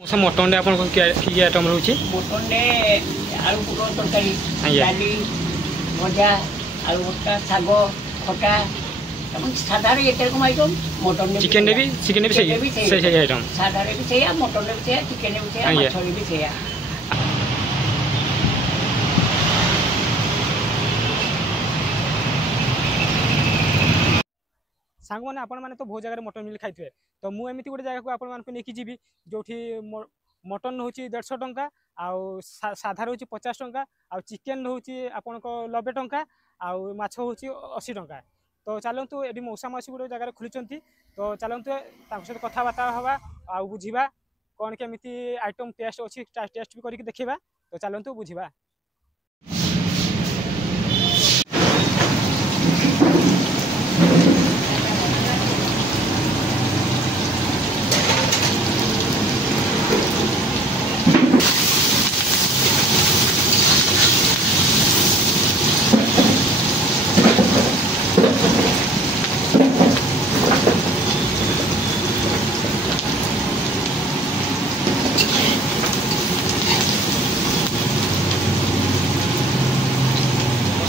मोसा मटन आप कि आइटम रोचे मटन आलू पुटल तरकारी डाली भजा आलू भर्ता शाग खटा साधारे ये आइटम मटन चिकेन भी सही आइटम साधारे भी सही मटन भी सही चिकेन भी सही मछली भी सही। सांग मैंने आपण मैंने तो बहुत जगह मटन मिल खाई तो मुझे गोटे जगह को आपको जी जो मटन हूँ 150 टंका आउ साधार हूँ 50 टंका आउ चिकेन हूँ आपन 90 टंका आउ माछ हूँ 80 टंका। तो चलतु ये मौसा मासी गोटे जगह खोली तो चलतु सहित कथबार्ता हवा आ बुझा कौन केमी आइटम टेस्ट अच्छी टेस्ट भी करके देखा। तो चलतु बुझा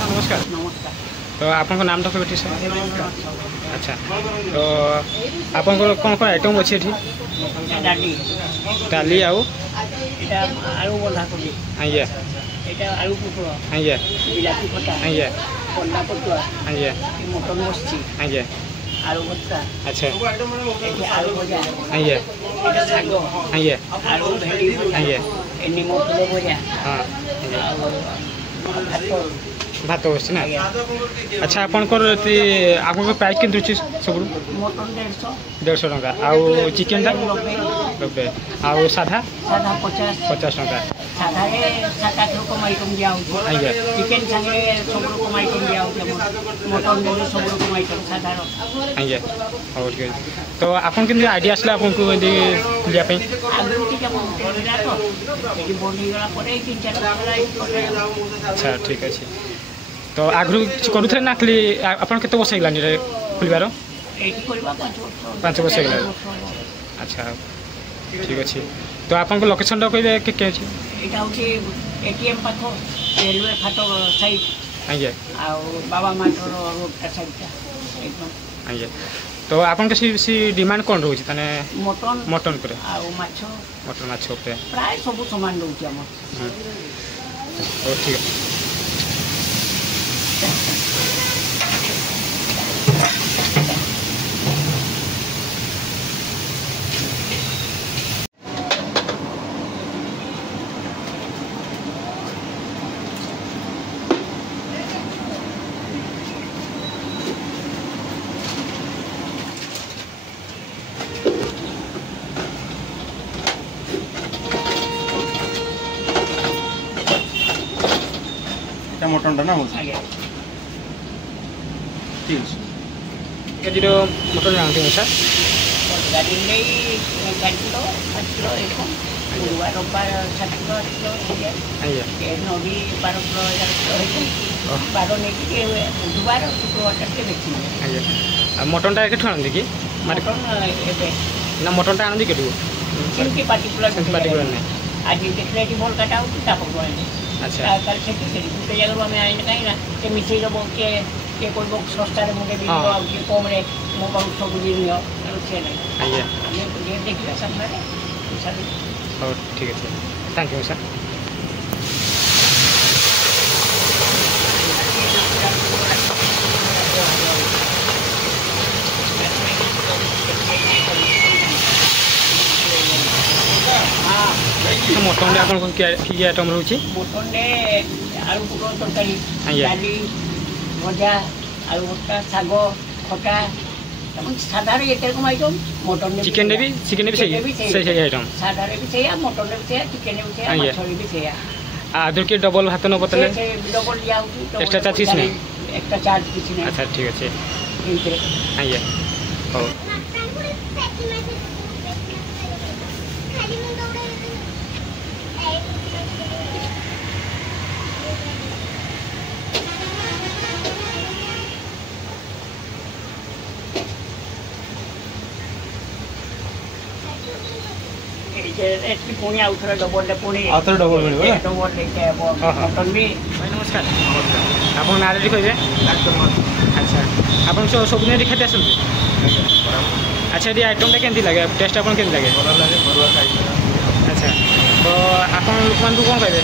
नमस्कार। नमस्कार। तो आपन नाम तो कहते सर? अच्छा तो आपन कौन कौन आइटम अच्छे डाली डाली आलू बंधा कोबी आज्ञा आलू पुटल आज्ञा बिलाती खटा आज्ञा पंडा पटुआ आज्ञा मटन बसची आज्ञा आलू भर्ता अच्छा आलू भजा आज्ञा शाग आज्ञा आलू भेंडी आज्ञा निम फूल भजा हाँ भात भात बस ना। अच्छा आपंकर आपको प्राइस के सब मटन 150 टंका आउ चिकेन 90 आउ साधा साधा 50 टंका साधा 7-8 रकम आइटम दिया आज्ञा चिकेन सागे सब रकम आइटम दिया मटन में सब रकम आइटम साधा आज्ञा और तो आपन के आइडिया आसला आपन को लिया पे आगु टिके बनिला तो एकी बनिगला परे 3-4 अच्छा ठीक अच्छे। तो आगु करूथे ना खाली आपन केते वर्ष हेलानी रे खुलबार 5 वर्ष हेला। अच्छा ठीक अच्छे। तो आपन को लोकेशन टा कहबे के अछि एटा होची एटीएम पाखो रेलवे फाटो साइड आज्ञा आ बाबा माटर रोड का साइड एकदम आज्ञा। तो आपन के सी डिमांड कोन रहउछि तने मटन करे आ माछ मटन माछ पे प्राय सब सामान रहउछि हमर। ओ ठीक है। मटन टा ना ठीक केजी मटन जानते हैं सर गाड़ी नहीं 4 किलो 8 किलो एकदम गुरुवार रविवार 7 किलो 8 किलो आज्ञा नदी 12 किलो 11 किलो 12 नहीं कि बुधवार शुक्रवार के देखी आज्ञा मटन टा के आनंदी कि मटन एबे ना मटन टा आनंदी केटू सिंपल पार्टिकुलर नहीं आज देखले कि भल काटा हो ता पकड़। अच्छा कल से गोटे जगह आम आईने कहीं मिसई दब किए कोई सस्तार मुझे भी कम रे मो पास सब नियो सी ना आम देखा सामने हो ठीक है थैंक यू सर। मटन आप कि आइटम रोचे मटन आलू पुटल तरकारी डाली भजा आलू भर्ता शाग खटा साधारे ये आइटम मटन चिकेन भी सही आइटम साधारे भी सही मटन भी सही चिकेन भी सही मछली भी सही आधुर के डबल भात न बतले डबल लिया एक्स्ट्रा चार्ज किस नहीं एक्स्ट्रा चार्ज किस नहीं। अच्छा ठीक अच्छे आइए हो ଏଠି ପୁଣି ଆଉ ଥରେ ଡବଲରେ ପୁଣି ଆଉ ଥରେ ଡବଲ ମିଳିବ ନା? ଡବଲ ଦେଇତେ ହେବ ମଟନ୍ ବି। ଭାଇ ନମସ୍କାର। ଆପଣ ନାଁରେ ଟିକେ କହିବେ। ଆଚ୍ଛା ଆପଣ ସବୁଦିନ ଏଠି ଖାଇତେ ଆସନ୍ତି? ଆଚ୍ଛା ଏଠି ଆଇଟମ୍ଟା କେମିତି ଲାଗେ ଟେଷ୍ଟ ଆପଣ କେମିତି ଲାଗେ? ଭଲ ଲାଗେ ଘରୁଆ ଖାଇବା। ଆଚ୍ଛା ତ ଆପଣ ଲୋକମାନଙ୍କୁ କ'ଣ କହିବେ?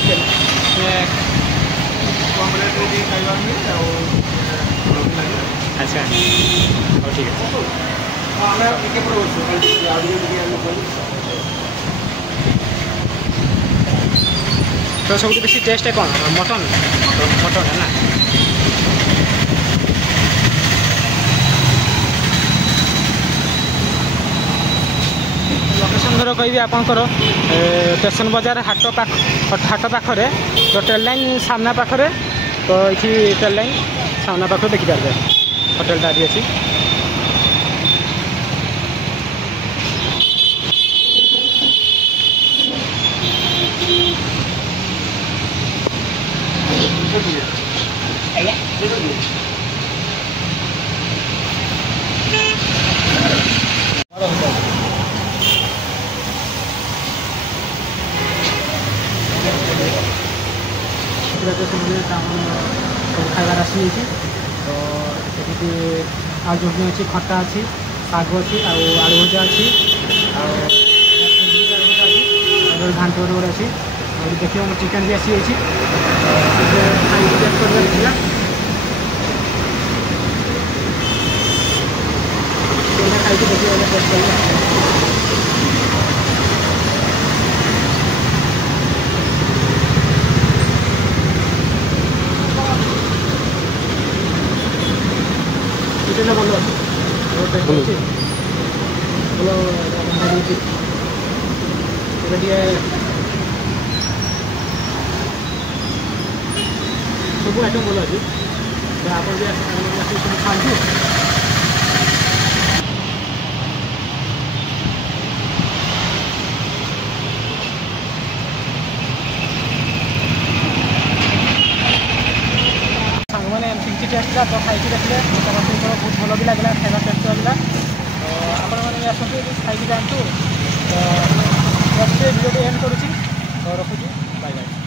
କମ୍ ରେଟ୍ରେ ଟିକେ ଖାଇବା ମିଳେ ଆଉ ଭଲ ବି ଲାଗେ। ଆଚ୍ଛା ହଉ ଠିକ୍ ଅଛି। ଆମେ ଟିକେ ପଳଉଛୁ ଆଉ ଟିକେ ଆମେ କହିବୁ। ତ ସବୁଠୁ ବେଶୀ ଟେଷ୍ଟ କ'ଣ ମଟନ୍ ମଟନ୍ ନା? ଲୋକେସନ୍ ଧର କହିବି ଆପଣଙ୍କର ଷ୍ଟେସନ ବଜାର ହାଟ ପାଖରେ ତ ଟ୍ରେନ୍ ଲାଇନ୍ ସାମ୍ନା ପାଖରେ ତ ଏଇଠି ଟ୍ରେନ୍ ଲାଇନ୍ ସାମ୍ନା ପାଖରେ ଦେଖିପାରିବେ ହୋଟେଲଟା ଏଠି ଅଛି। ଆଜ୍ଞା ସବୁ ଖାଇବାର ଆସିଯାଇଛି ତ ଏଠି ଆଉ ଚଟଣି ଅଛି ଖଟା ଅଛି ଶାଗ ଅଛି ଆଉ ଆଳୁ ଭଜା ଅଛି ଆଉ ଘାଣ୍ଟ ଗୋଟେ ଅଛି ଆଉ ଦେଖିବ ମୋ ଚିକେନ୍ ବି ଆସିଯାଇଛି ଖାଇକି ଟେଷ୍ଟ କରିବାର ଥିଲା। ଖାଇକି ଦେଖିବା ଟେଷ୍ଟ କରିବା। ଭଲ ଅଛି ଭଲ ଅଛି ଭଲ ରନ୍ଧା ଦେଇଛି ଏବେ ଟିକେ ସବୁ ଆଇଟମ୍ ଭଲ ଅଛି ଆପଣ ବି ଆସିକି ସବୁ ଖାଆନ୍ତୁ। ସାଙ୍ଗମାନେ ଏମିତି କିଛି ଟେଷ୍ଟ ଥିଲା ତ ଖାଇକି ଦେଖିଲେ ସମସ୍ତଙ୍କର ବହୁତ ଭଲ ବି ଲାଗିଲା ଖାଇବା ଟେଷ୍ଟ ଲାଗିଲା ତ ଆପଣମାନେ ବି ଆସନ୍ତୁ ଖାଇକି ଯାଆନ୍ତୁ ତ ଭିଡ଼ିଓଟି ଏଣ୍ଡ କରୁଛି ତ ରଖୁଛି ବାଏ ବାଏ।